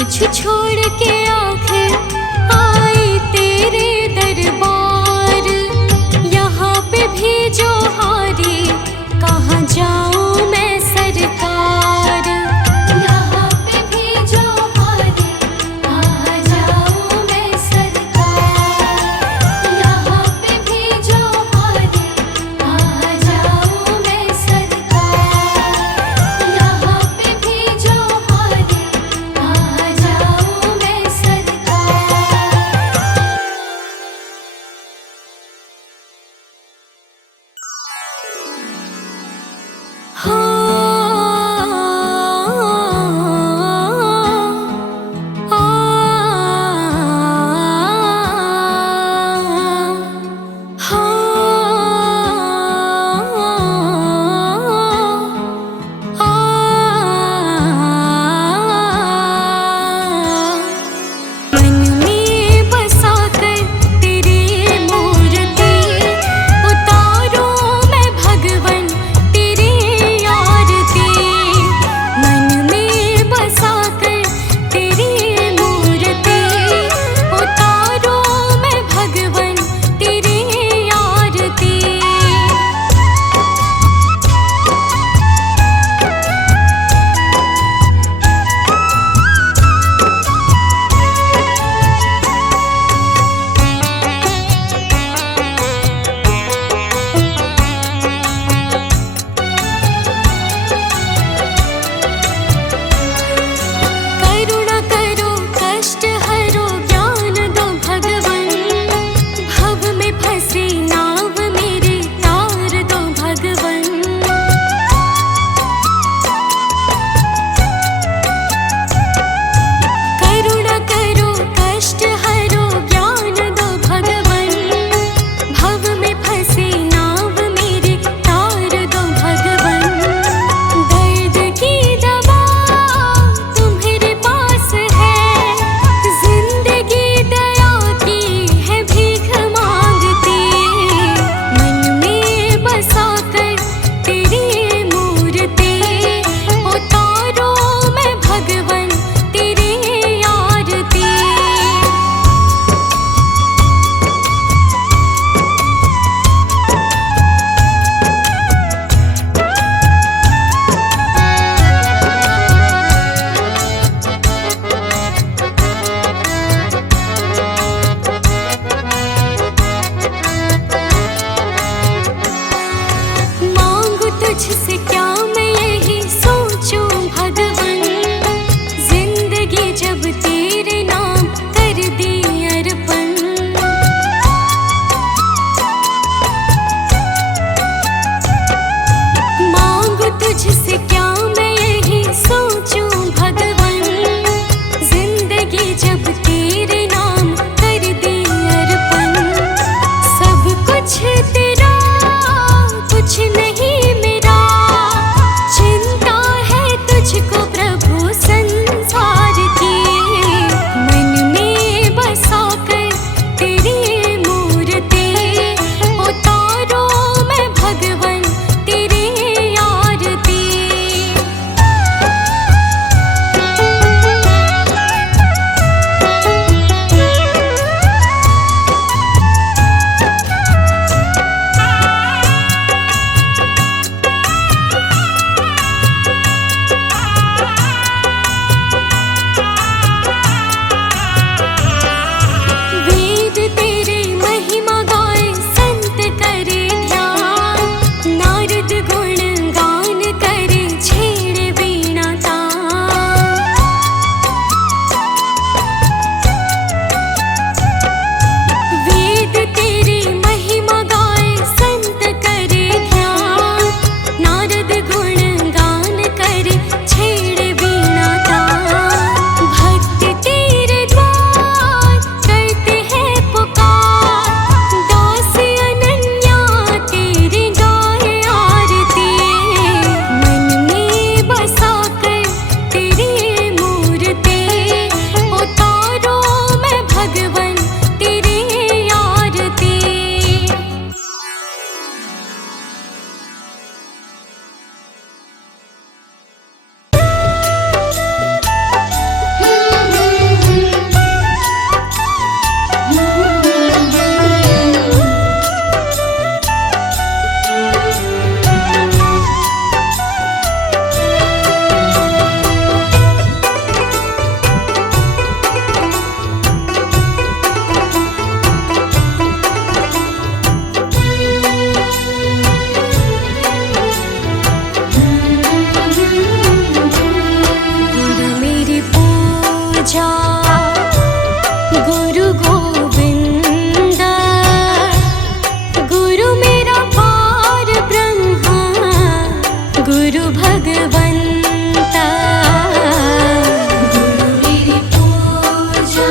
कुछ छोड़ के आखिर आई तेरे दरबार। यहाँ पे भी जो हारी कहाँ जाऊँ मैं सरकार। यहाँ पे भी जो हारी कहाँ जाऊँ मैं सरकार। यहाँ पे भी जो हारी कहाँ जाऊँ मैं सरकार। यहाँ पे भी जो हारी कहाँ जाऊँ मैं सरकार। तुझसे क्या मैं यही सोचूं भगवन, जिंदगी जब तेरे नाम कर दी अर्पण। मांगू तुझसे क्या मैं यही सोचूं भगवन, जिंदगी जब तेरे नाम कर दी अर्पण। सब कुछ तेरा कुछ नहीं तुझको प्रभु संसार की, मन में बसा कर तेरी मूर्ति उतारो मैं भगवन तेरी आरती। आरती गुरु भगवंता। गुरु मेरी पूजा,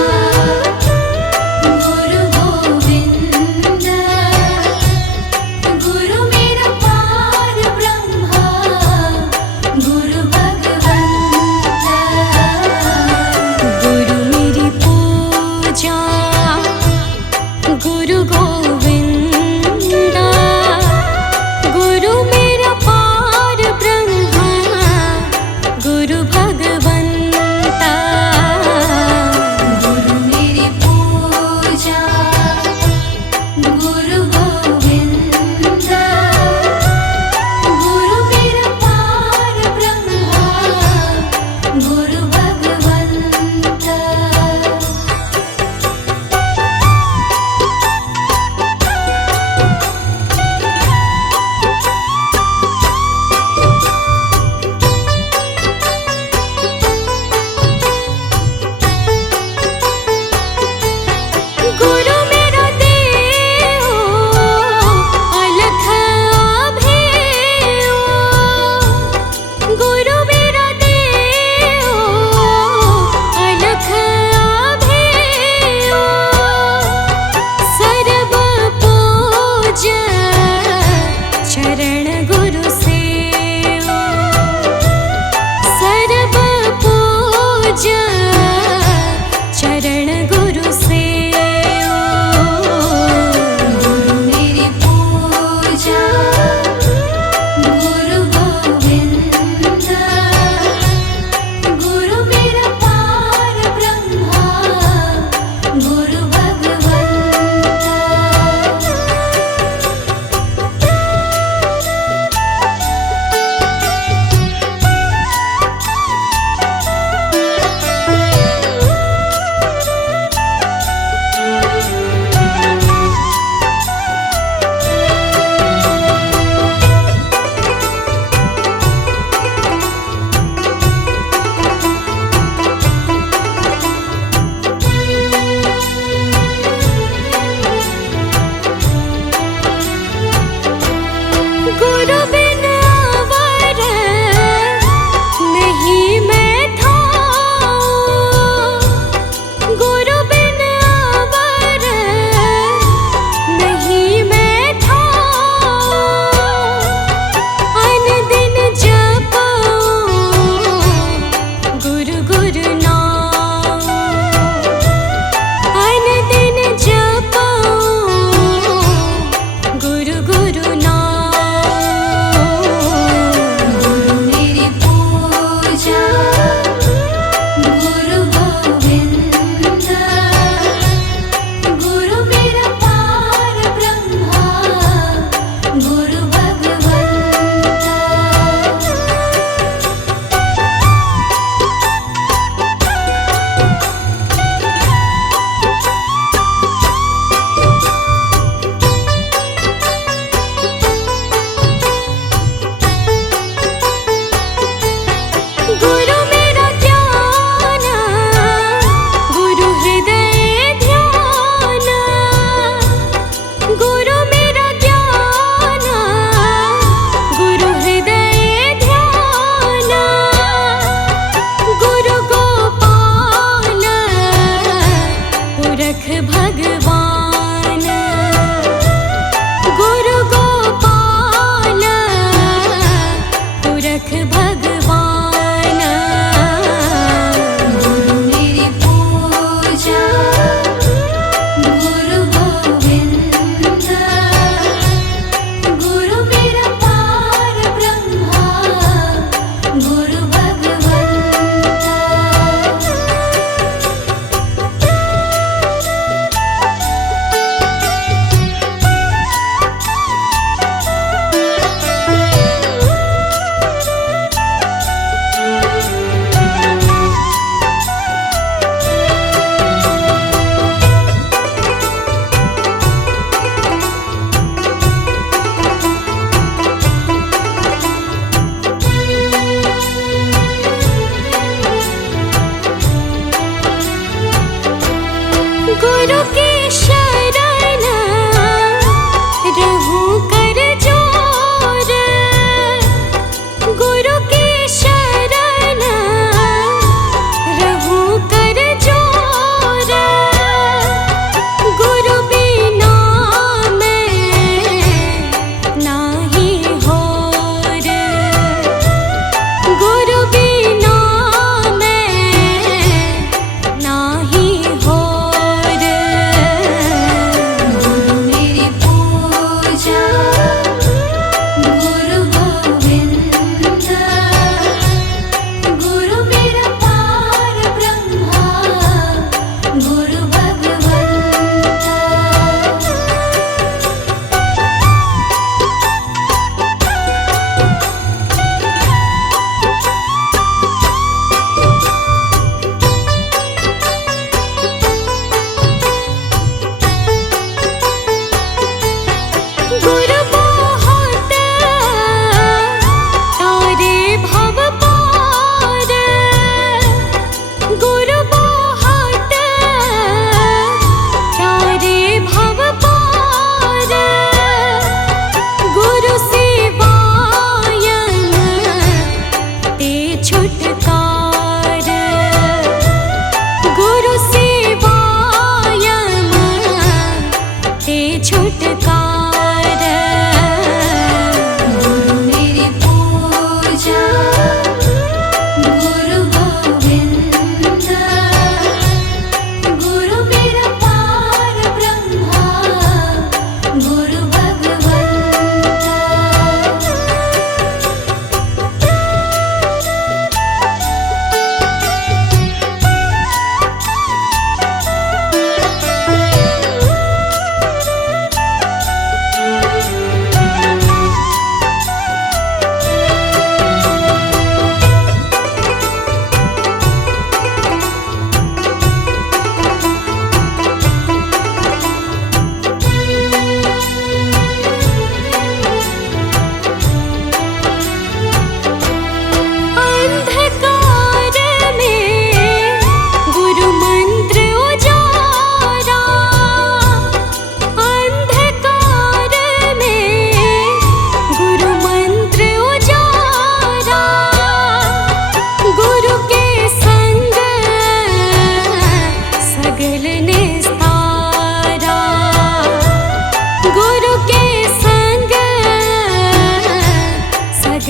गुरु गोविंदा, गुरु मेरा पार ब्रह्मा, गुरु भगवंता। गुरु मेरी पूजा, गुरु गोविंदा, गुरु मेरा पार ब्रह्मा,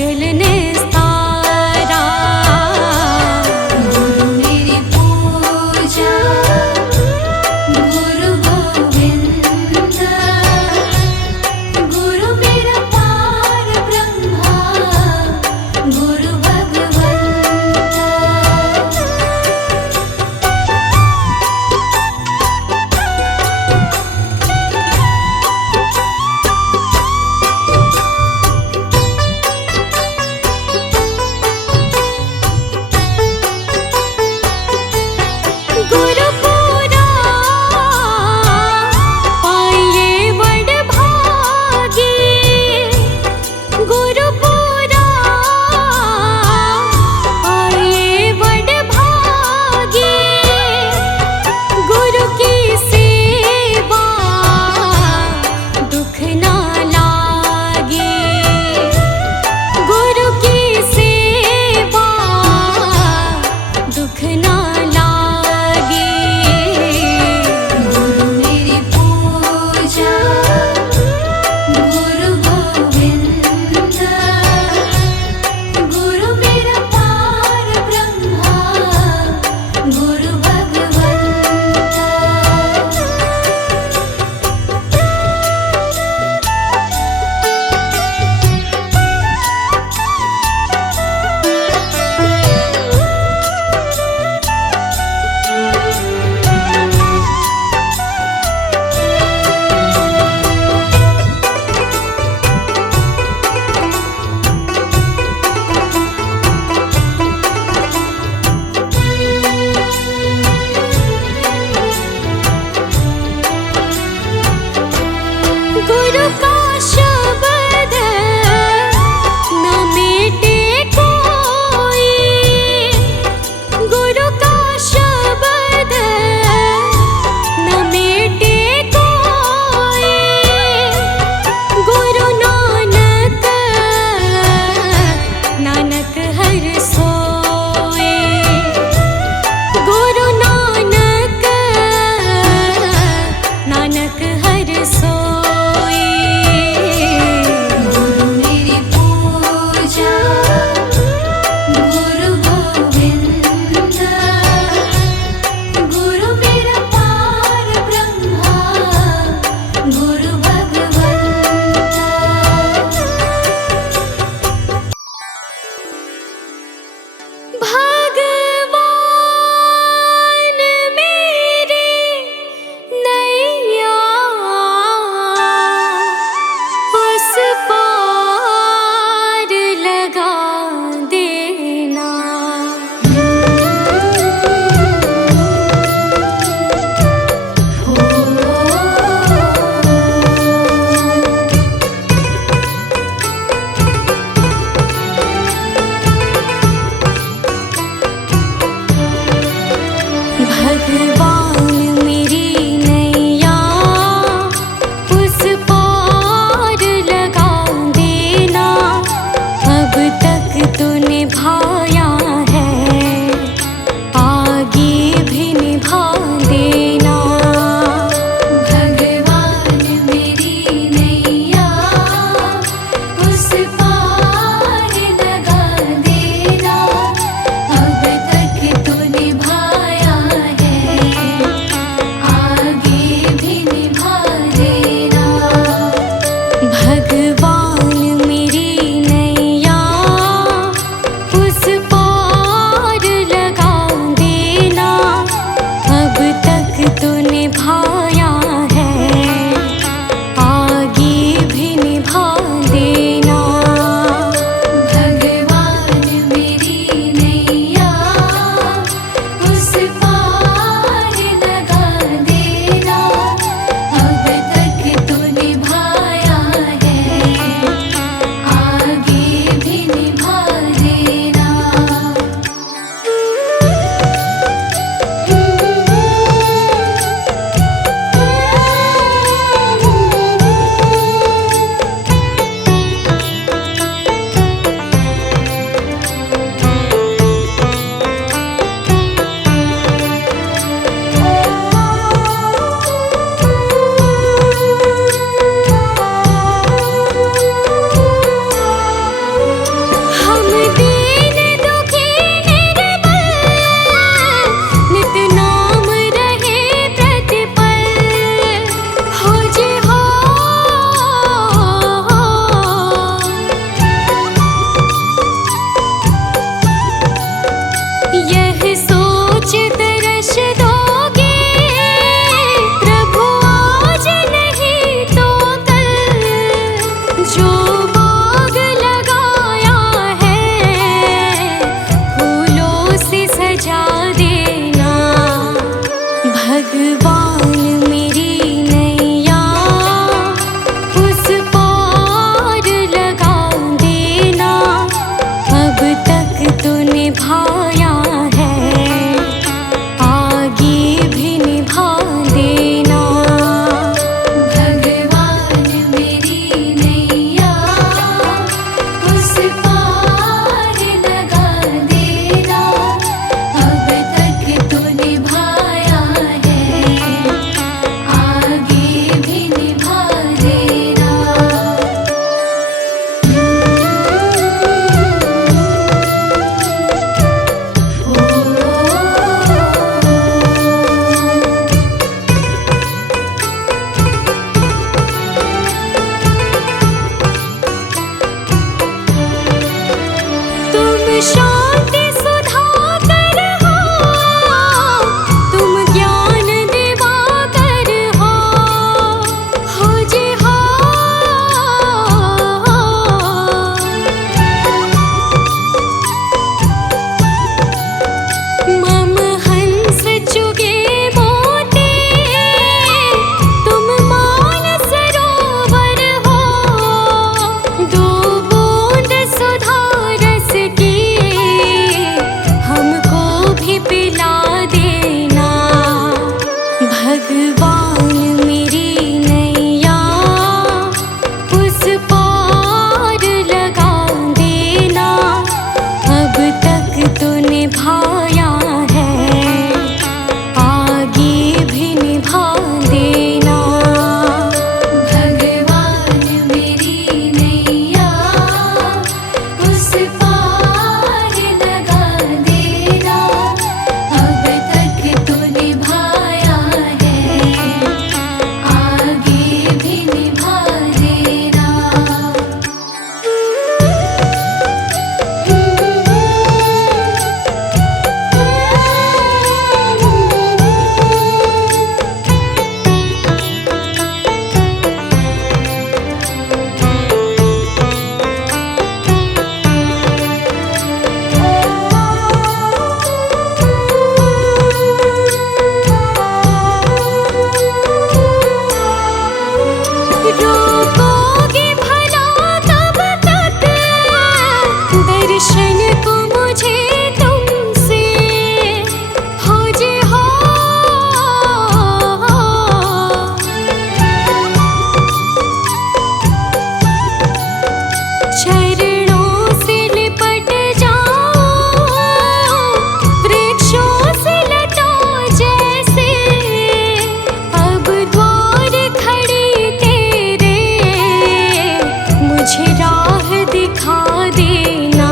सकल निस्तारा। गुरु मेरी पूजा गुरु गोविंद, गुरु मेरा पार ब्रह्मा गुरु भगवंत। शांति सुधाकर हो, तुम ज्ञान दिवाकर हो जी हो। मम हंस चुगे मोती, तुम मान सरोवर हो। दो बूंद सुधा रस की हमको भी पिला देना। भगवान मेरी नैया उस पार लगा देना। अब तक तो निभाया है, आगे भी निभा देना। भगवान मेरी नैया उस पार लगा देना। अब तक तो निभाया है, आगे भी निभा देना। रोकोगे भला कब तक दर्शन को मुझे तुमसे, हो जी हो। चरणों से लिपट जाओ, वृक्षों से लता जैसे। अब द्वार खड़ी तेरे, मुझे राह दिखा देना।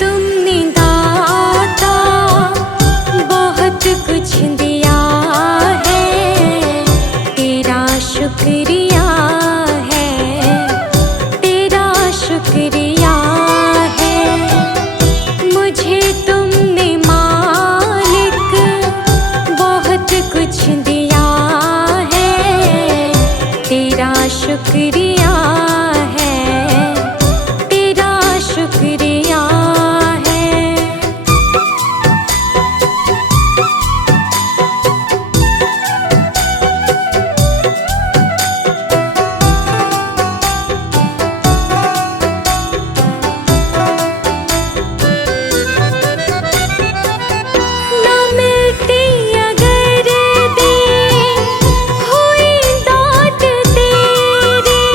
तुमने दाता बहुत कुछ दिया है, तेरा शुक्रिया है, तेरा शुक्रिया है। मुझे तुमने मालिक बहुत कुछ दिया है, तेरा शुक्रिया है, तेरा शुक्रिया है। ना मिलती अगर दी हुई दात तेरी,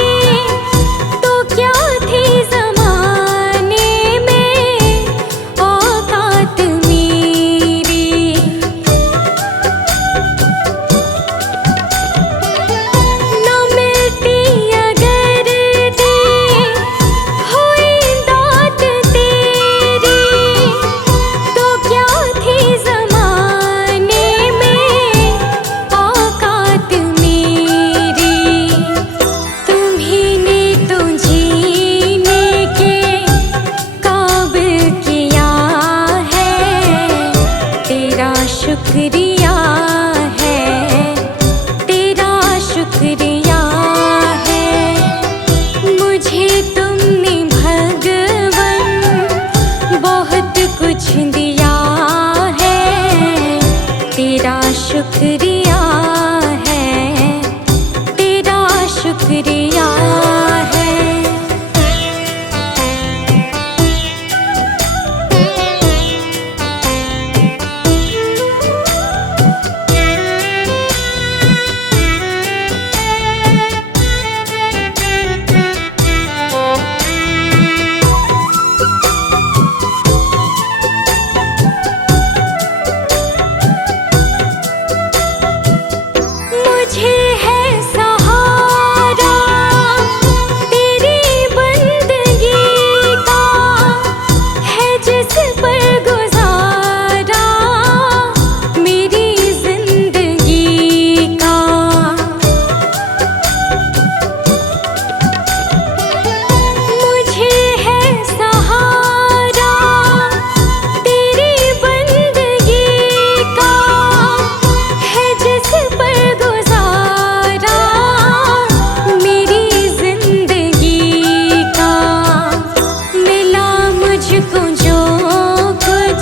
तो क्या थी ज़माने में औकात मेरी। ना मिलती अगर दी हुई दात तेरी, तो क्या थी ज़माने में औकात मेरी। तुम्हीं ने तो जीने के काबिल किया है, तेरा शुक्रिया है, तेरा शुक्रिया है। मुझे तुमने भगवन बहुत कुछ दिया है, तेरा शुक्रिया है, तेरा शुक्रिया है। मुझे है सहारा तेरी बंदगी का, है जिस पर गुजारा मेरी जिंदगी का। मुझे है सहारा तेरी बंदगी का, है जिस पर गुजारा मेरी जिंदगी का। मिला मुझको जो कुछ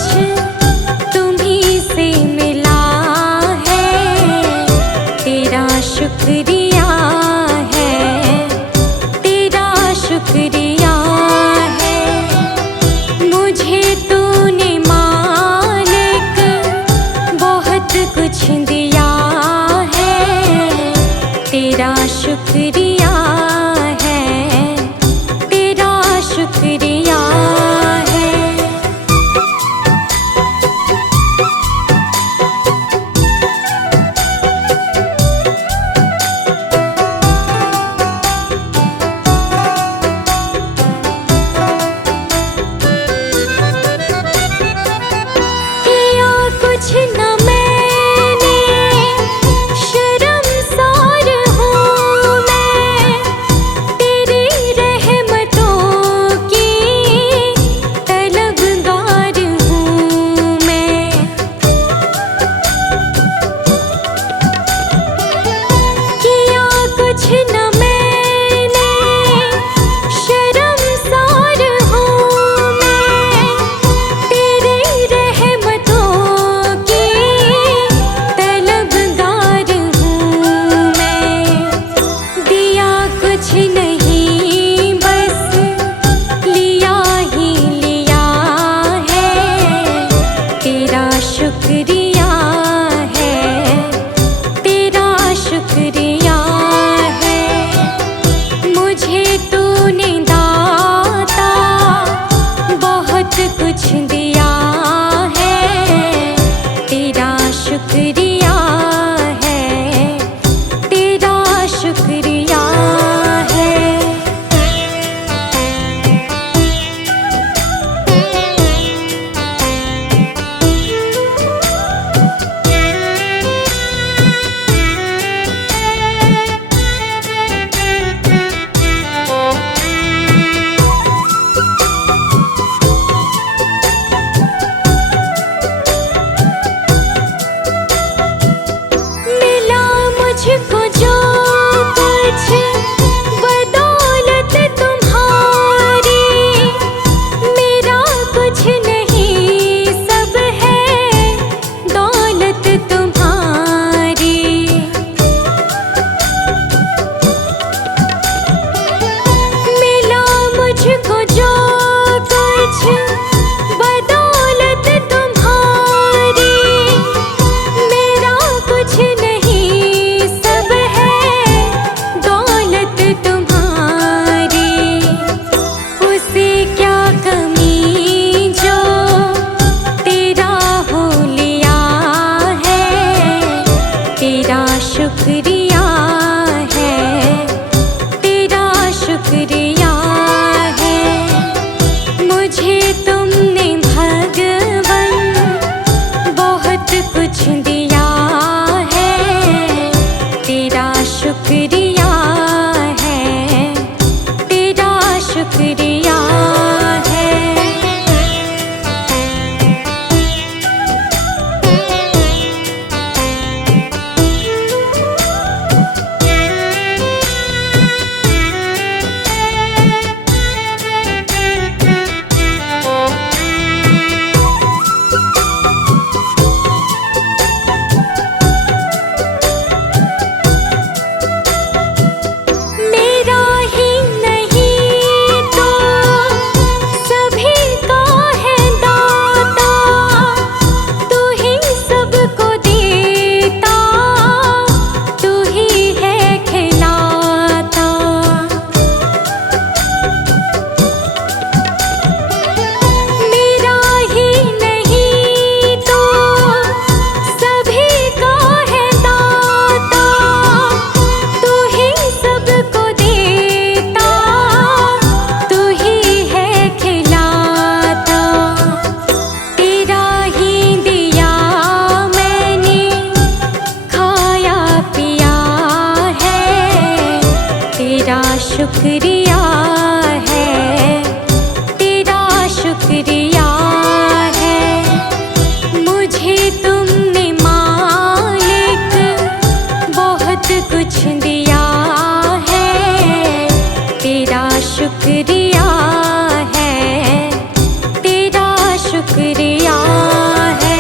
रिया है।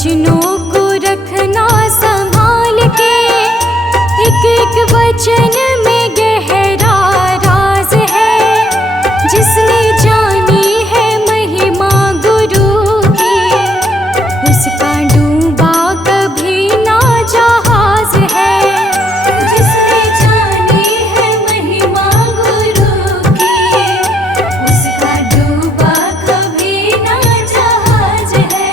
वचनों को रखना संभाल के, एक एक वचन में गहरा राज है। जिसने जानी है महिमा गुरु की, उसका डूबा कभी ना जहाज है। जिसने जानी है महिमा गुरु की, उसका डूबा कभी ना जहाज है।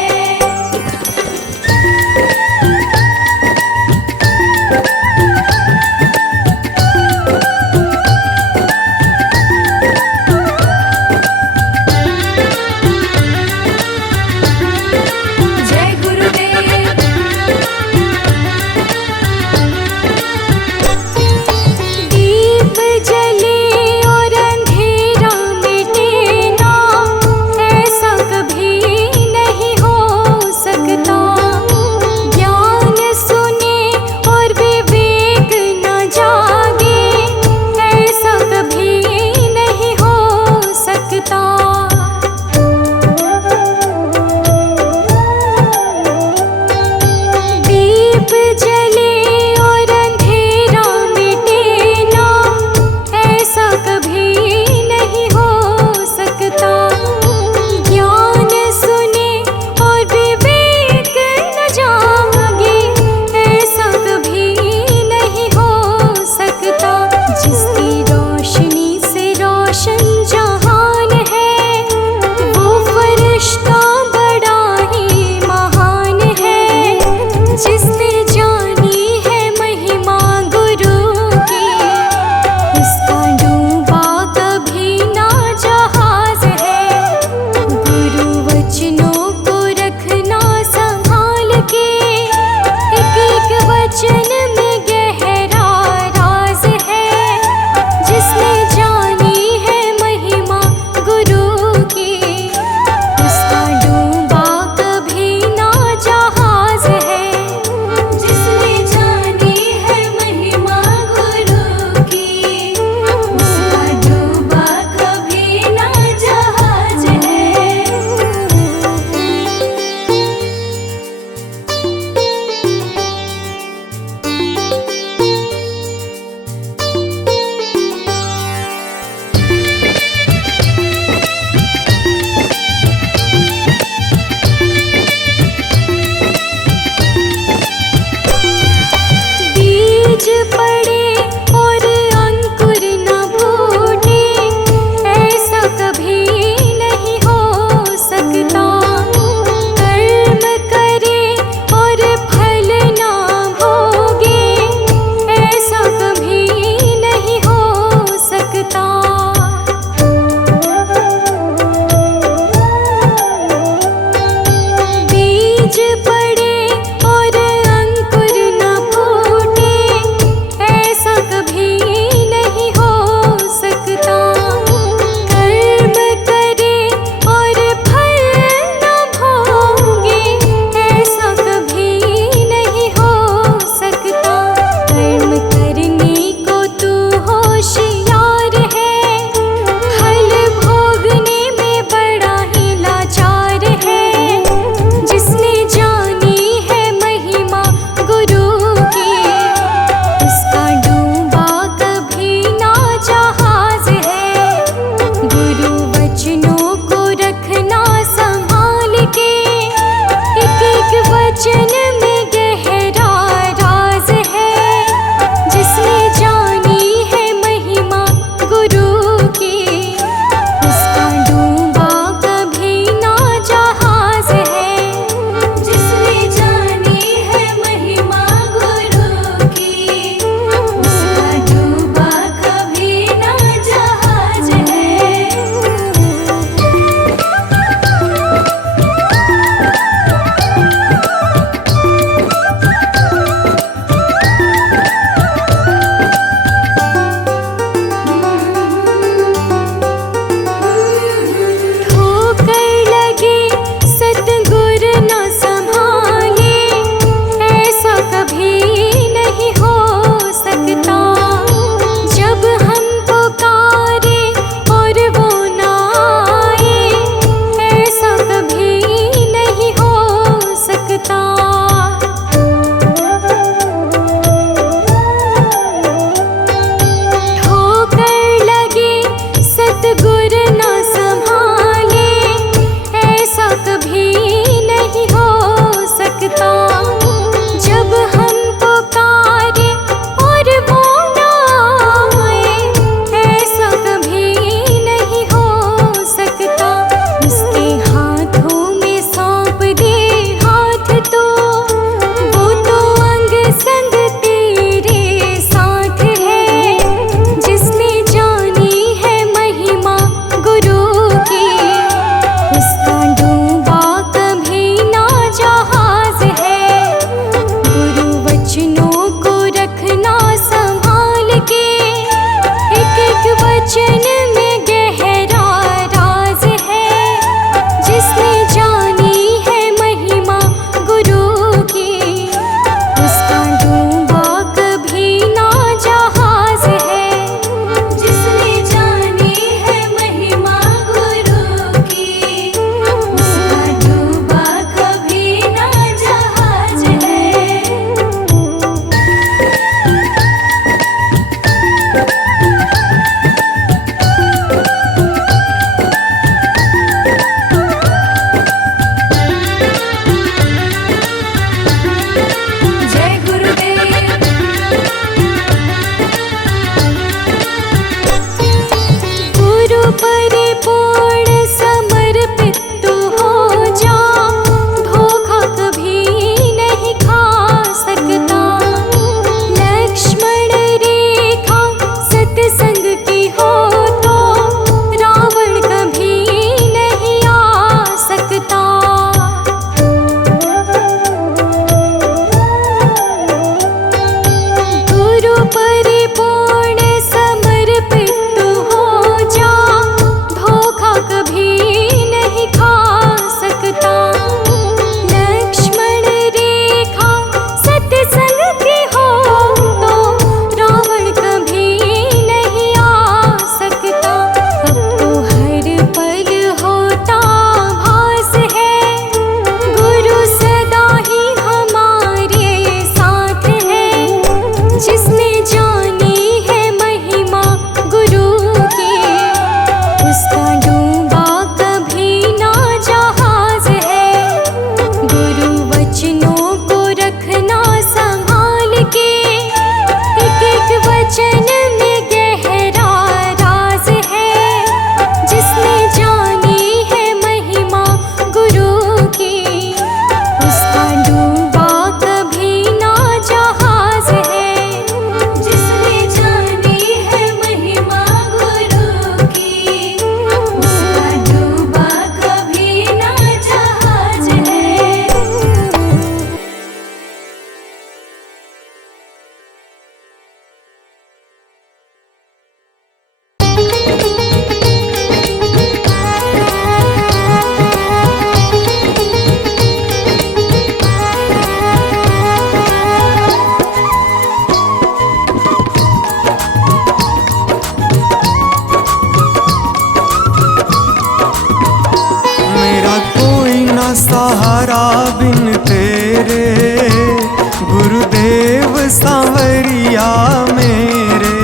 सांवरिया मेरे।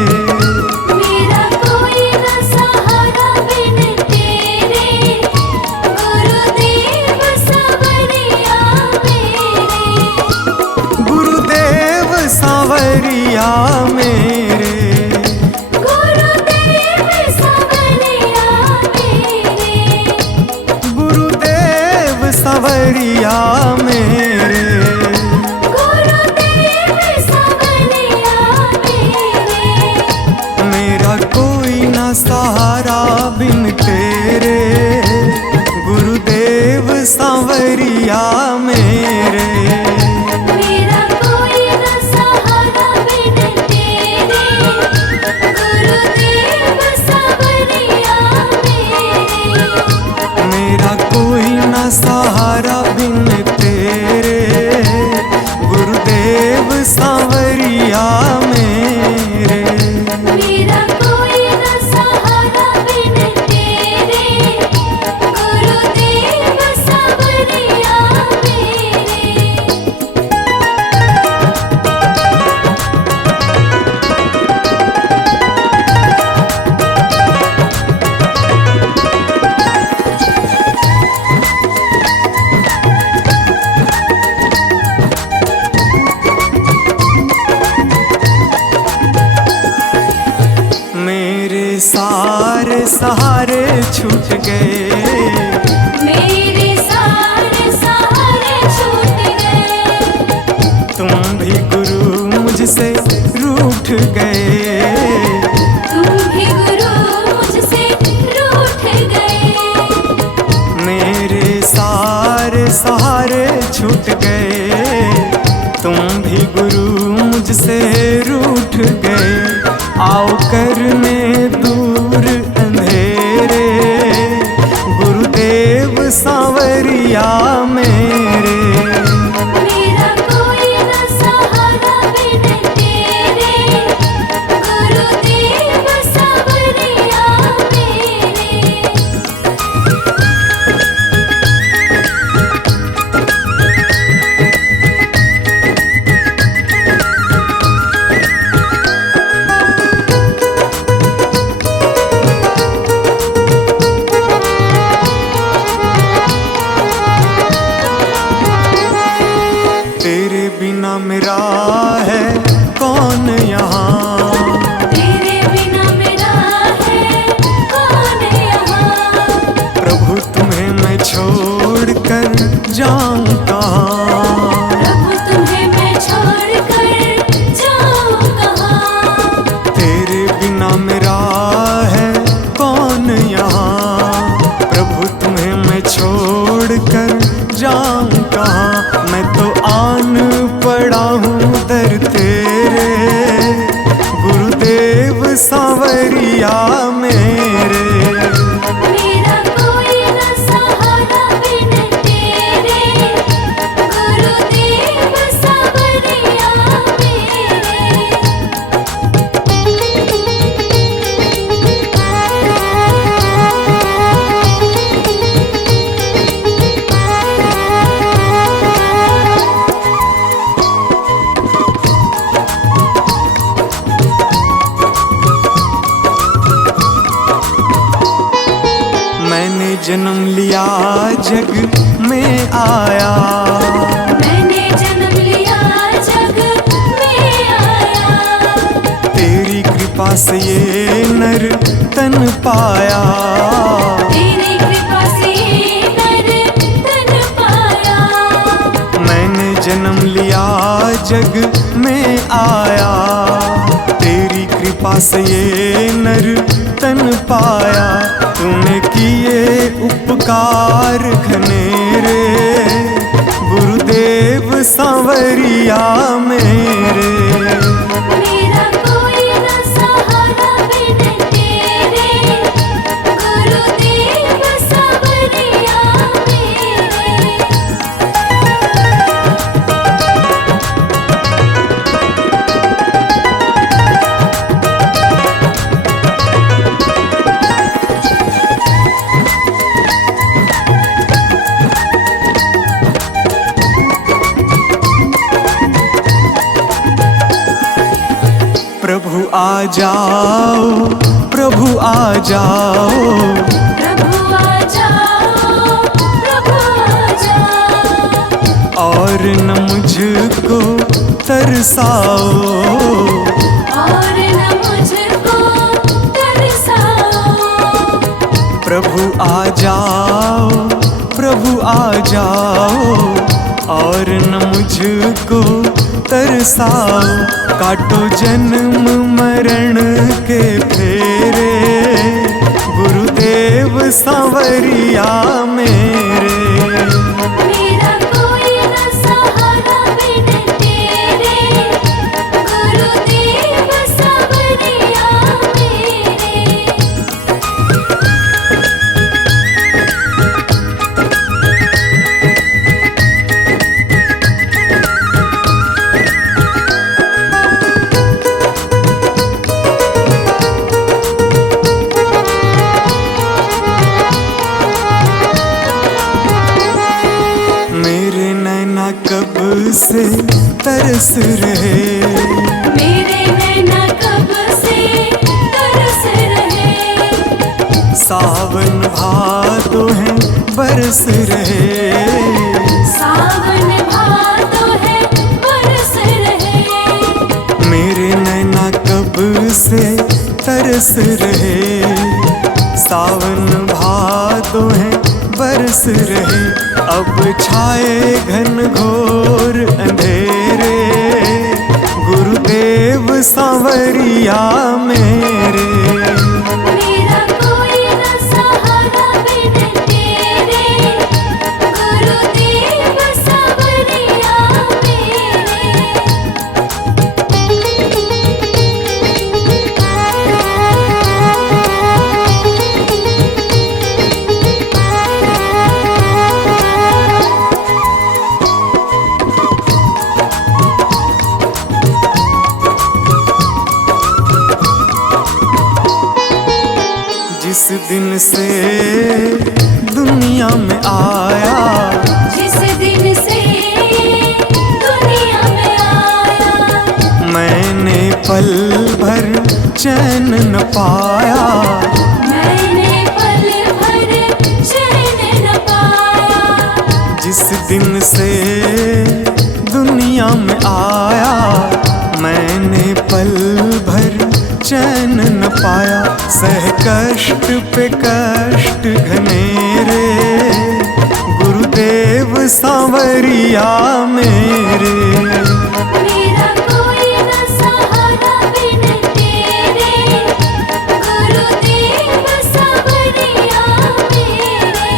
मेरा कोई न सहारा बिन तेरे, गुरुदेव सांवरिया मेरे। गुरुदेव सांवरिया मेरे। गुरुदेव सांवरिया मेरे। गुरुदेव सांवरिया मेरे। गुरुदेव सांवरिया मेरे। मेरा कोई ना सहारा बिन तेरे, गुरुदेव सांवरिया मेरे। मेरा कोई न सहारा बिन तेरे, गुरुदेव सांवरिया मेरे। मेरा कोई ना सहारा बिन तेरे, गुरुदेव सांवरिया मेरे। मेरा कोई न सहारा बिन तेरे, गुरुदेव सांवरिया मेरे। मेरे सारे सहारे छूट गए, मेरे सारे सहारे छूट गए। तुम भी गुरु मुझसे रूठ गए। तुम भी गुरु मुझसे रूठ गए। मेरे सारे सहारे छूट गए, तुम भी गुरु मुझसे रूठ गए। आओ करने दूर अंधेरे, गुरुदेव सांवरिया मेरे। मेरा कोई न सहारा बिन तेरे, गुरुदेव सांवरिया मेरे। तेरे बिना मेरा है कौन यहाँ, तेरे बिना मेरा है कौन यहाँ। प्रभु तुम्हें मैं छोड़ कर जाऊं कहाँ। प्रभु तुम्हें मैं छोड़ कर जाऊं कहाँ। तेरे बिना मेरा है कौन यहाँ, प्रभु तुम्हें मैं छोड़ कर जाऊं कहाँ। मैं तो आन पड़ा हूँ दर तेरे, गुरुदेव सांवरिया मेरे। मेरा कोई न सहारा बिन तेरे, गुरुदेव सांवरिया मेरे। मैंने जन्म लिया जग में आया, मैंने जन्म लिया जग में आया। तेरी कृपा से ये नर तन पाया। तेरी कृपा से नर तन पाया। मैंने जन्म लिया जग में आया, तेरी कृपा से ये नर तन पाया। तूने किए उपकार घनेरे, गुरुदेव सांवरिया मेरे। मेरा कोई न सहारा बिन तेरे, गुरुदेव सांवरिया मेरे। आ जाओ, प्रभु आ जाओ, प्रभु आ जाओ, प्रभु आ जाओ। और न मुझको तरसाओ, और न मुझको तरसाओ। प्रभु आ जाओ, प्रभु आ जाओ, और न मुझको तरसाओ। काटो जन्म मरण के फेरे, गुरुदेव सांवरिया मेरे। मेरा कोई न सहारा बिन तेरे, गुरुदेव सांवरिया मेरे। मेरे नैना कब से तरस रहे, मेरे नैना कब से तरस रहे। सावन भादो है बरस रहे, सावन भादो है बरस रहे। मेरे नैना कब से तरस रहे, सावन भादो है बरस रहे। अब छाए घन घोर अंधेरे, गुरुदेव सांवरिया मेरे। मेरा कोई न सहारा बिन तेरे, गुरुदेव सांवरिया जिस दिन से दुनिया में आया, जिस दिन से दुनिया में आया। मैंने पल भर चैन न पाया, मैंने पल भर चैन न पाया। जिस दिन से दुनिया में आया, मैंने पल भर चैन न पाया। सह कष्ट पे कष्ट घनेरे, गुरुदेव सांवरिया मेरे। मेरा कोई न सहारा बिन तेरे, गुरुदेव सांवरिया मेरे।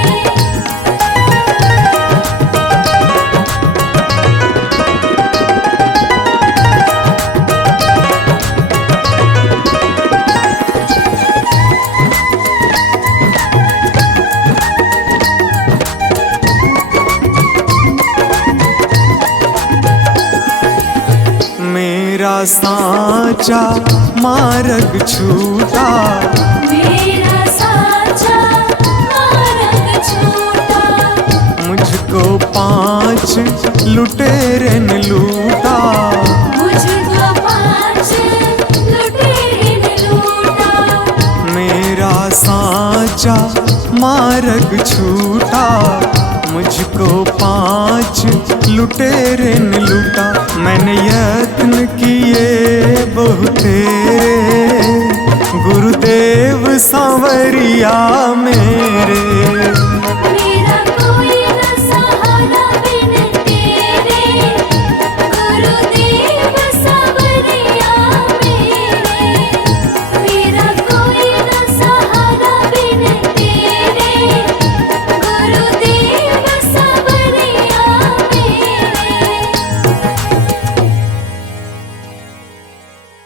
मेरा साचा मार्ग छूटा, मेरा साचा मार्ग छूटा। मुझको 5 लुटेरे ने लूटा, मुझको 5 लुटेरे ने लूटा। मेरा साचा मार्ग छूटा, मुझको 5 लुटेरे ने लूटा। मैंने यत्न किए बहुतेरे, गुरुदेव सांवरिया मेरे।